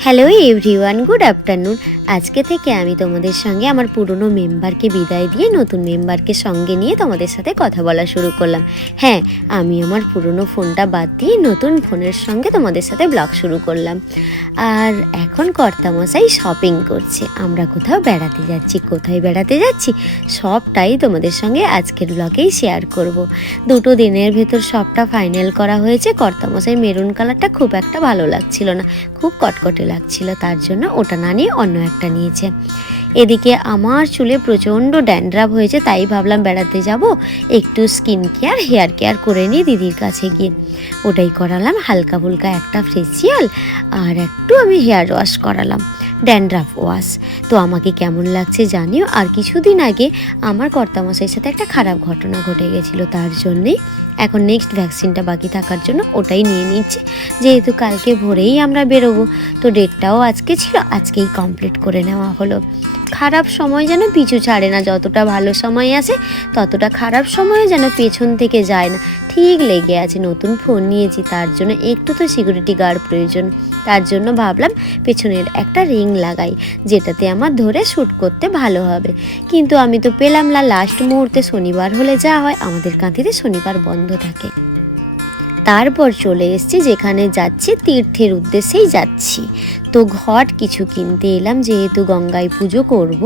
Hello everyone good afternoon আজকে থেকে আমি তোমাদের সঙ্গে আমার পুরনো মেম্বারকে বিদায় দিয়ে নতুন মেম্বারকে সঙ্গে নিয়ে তোমাদের সাথে কথা বলা শুরু করলাম। হ্যাঁ আমি আমার পুরনো ফোনটা বাদ দিয়ে নতুন ফোনের সঙ্গে তোমাদের সাথে ব্লগ শুরু করলাম। আর এখন কর্তামশাই শপিং করছে। আমরা কোথাও বেড়াতে যাচ্ছি। কোথায় বেড়াতে যাচ্ছি? সবটাই তোমাদের সঙ্গে আজকের ব্লগেই শেয়ার করব। দুটো দিনের ভেতর সবটা ফাইনাল করা হয়েছে। কর্তামশাই মেরুন কালারটা খুব একটা ভালো লাগছিল না। খুব কটকটে লাগছিল তার জন্য, ওটা না নিয়ে অন্য একটা নিয়েছে। এদিকে আমার চুলে প্রচণ্ড ড্যান্ড্রাভ হয়েছে, তাই ভাবলাম বেড়াতে যাব, একটু স্কিন কেয়ার, হেয়ার কেয়ার করে নিই দিদির কাছে গিয়ে। ওটাই করালাম, হালকা ফুলকা একটা ফেসিয়াল আর একটু আমি হেয়ার ওয়াশ করালাম। Dandruff wash. তো আমাকে কেমন লাগছে জানিও। আর কিছুদিন আগে আমার কর্তামশাইয়ের সাথে একটা খারাপ ঘটনা ঘটে গেছিল তার জন্যে এখন নেক্সট ভ্যাকসিনটা বাকি থাকার জন্য ওটাই নিয়ে নিচ্ছি। যেহেতু কালকে ভোরেই আমরা বেরোবো, তো ডেটটাও আজকে ছিল, আজকেই কমপ্লিট করে নেওয়া হলো। খারাপ সময় যেন পিছু ছাড়ে না, যতটা ভালো সময় আসে ততটা খারাপ সময় যেন পেছন থেকে যায় না। ঠিক লেগে আছে নতুন ফোন নিয়েছি, তার জন্য একটু তো সিকিউরিটি গার্ড প্রয়োজন। তার জন্য ভাবলাম পেছনের একটা রিং লাগাই, যেটাতে আমার ধরে শ্যুট করতে ভালো হবে। কিন্তু আমি তো পেলাম না লাস্ট মুহূর্তে শনিবার হলে যা হয়, আমাদের কাঁথিতে শনিবার বন্ধ থাকে। তারপর চলে এসেছি, যেখানে যাচ্ছি, তীর্থের উদ্দেশ্যেই যাচ্ছি। তো ঘট কিছু কিনতে এলাম, যেহেতু গঙ্গায় পুজো করব,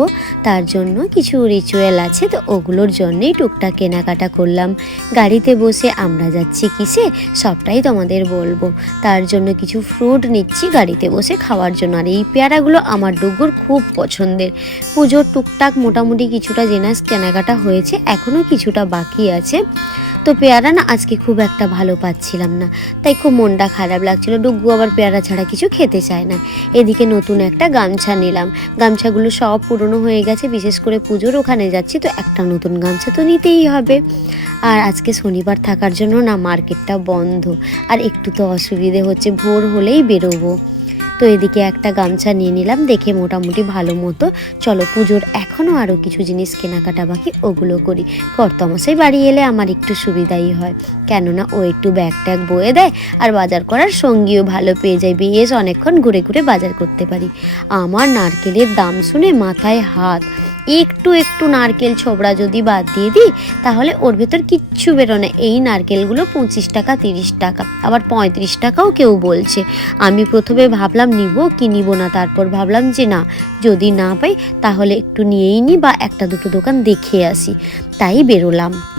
তার জন্য কিছু রিচুয়াল আছে, তো ওগুলোর জন্যেই টুকটাক কেনাকাটা করলাম। গাড়িতে বসে আমরা যাচ্ছি কিসে? সবটাই তোমাদের বলব। তার জন্য কিছু ফ্রুট নিচ্ছি, গাড়িতে বসে খাওয়ার জন্য। আর এই পেয়ারাগুলো আমার ডুগুর খুব পছন্দের। পুজোর টুকটাক মোটামুটি কিছুটা জিনিস কেনাকাটা হয়েছে এখনও কিছুটা বাকি আছে। তো পেয়ারা না আজকে খুব একটা ভালো পাচ্ছিলাম না। তাই খুব মনটা খারাপ লাগছিল। ডুগু আবার পেয়ারা ছাড়া কিছু খেতে চায় না। এদিকে নতুন একটা গামছা নিলাম। গামছাগুলো সব পুরনো হয়ে গেছে। বিশেষ করে পুজোর ওখানে যাচ্ছি তো একটা নতুন গামছা তো নিতেই হবে। আর আজকে শনিবার থাকার জন্য না মার্কেটটা বন্ধ। আর একটু তো অসুবিধে হচ্ছে। ভোর হলেই বেরোবো। তো এদিকে একটা গামছা নিয়ে নিলাম, দেখে মোটামুটি ভালো মতো। চলো পুজোর এখনও আরও কিছু জিনিস কেনাকাটা বাকি, ওগুলো করি। কর্তমশাই বাড়ি এলে আমার একটু সুবিধাই হয়। কেননা ও একটু ব্যাগ ট্যাগ বয়ে দেয় আর বাজার করার সঙ্গীও ভালো পেয়ে যায়। বেশ অনেকক্ষণ ঘুরে ঘুরে বাজার করতে পারি। আমার নারকেলের দাম শুনে মাথায় হাত। একটু একটু নারকেল ছোবড়া যদি বাদ দিয়ে দিই, তাহলে ওর ভেতর কিচ্ছু বেরোনে এই নারকেলগুলো পঁচিশ টাকা, তিরিশ টাকা, আবার পঁয়ত্রিশ টাকাও কেউ বলছে। আমি প্রথমে ভাবলাম নিব কি নিব না, তারপর ভাবলাম যে না, যদি না পাই তাহলে একটু নিয়েই নিই বা একটা দুটো দোকান দেখে আসি। তাই বেরোলাম।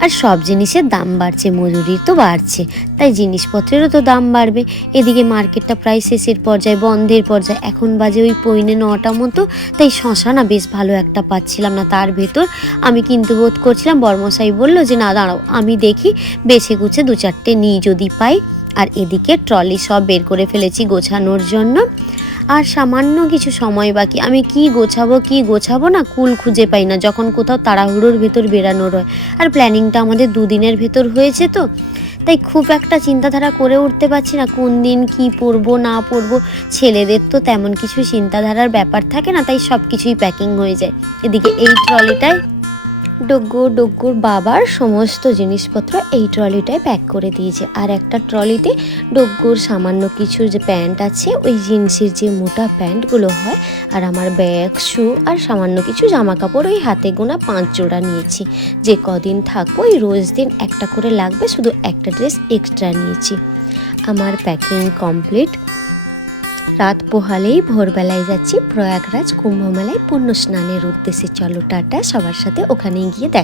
আর সব জিনিসের দাম বাড়ছে, মজুরির তো বাড়ছে। তাই জিনিসপত্রেরও তো দাম বাড়বে। এদিকে মার্কেটটা প্রায় শেষের পর্যায়ে, বন্ধের পর্যায়ে। এখন বাজে ওই পৌনে নটা মতো, তাই শশা না বেশ ভালো একটা পাচ্ছিলাম না তার ভেতর। আমি কিন্তু বোধ করছিলাম, বর্মশাই বলল যে, না, দাঁড়াও, আমি দেখি, বেছে গুছে দু চারটে নিই যদি পাই। আর এদিকে ট্রলি সব বের করে ফেলেছি গোছানোর জন্য। আর সামান্য কিছু সময় বাকি। আমি কি গোছাবো কি গোছাবো না কুল খুঁজে পাই না, যখন কোথাও তাড়াহুড়োর ভেতর বেরানোর হয়। আর প্ল্যানিংটা আমাদের দুদিনের ভেতর হয়েছে তো। তাই খুব একটা চিন্তাধারা করে উঠতে পারছি না, কোন দিন কি পরবো, না পরবো। ছেলেদের তো তেমন কিছু চিন্তাধারার ব্যাপার থাকে না, তাই সব কিছুই প্যাকিং হয়ে যায়। এদিকে এই ট্রলিটায় ডগ্গু ডগ্গুর বাবার সমস্ত জিনিসপত্র এই ট্রলিটায় প্যাক করে দিয়েছে। আর একটা ট্রলিতে ডগ্গুর সামান্য কিছু যে প্যান্ট আছে, ওই জিন্সের যে মোটা প্যান্টগুলো হয়, আর আমার ব্যাগ, শু, আর সামান্য কিছু জামা কাপড় ওই হাতে গোনা পাঁচ জোড়া নিয়েছি। যে কদিন থাকব, ওই রোজ দিন একটা করে লাগবে, শুধু একটা ড্রেস এক্সট্রা নিয়েছি। আমার প্যাকিং কমপ্লিট। রাত পোহালেই ভোরবেলায় যাচ্ছি প্রয়াগরাজ কুম্ভমেলায় পুণ্য স্নানের উদ্দেশ্যে। চলো টাটা, সবার সাথে ওখানে গিয়ে দেখ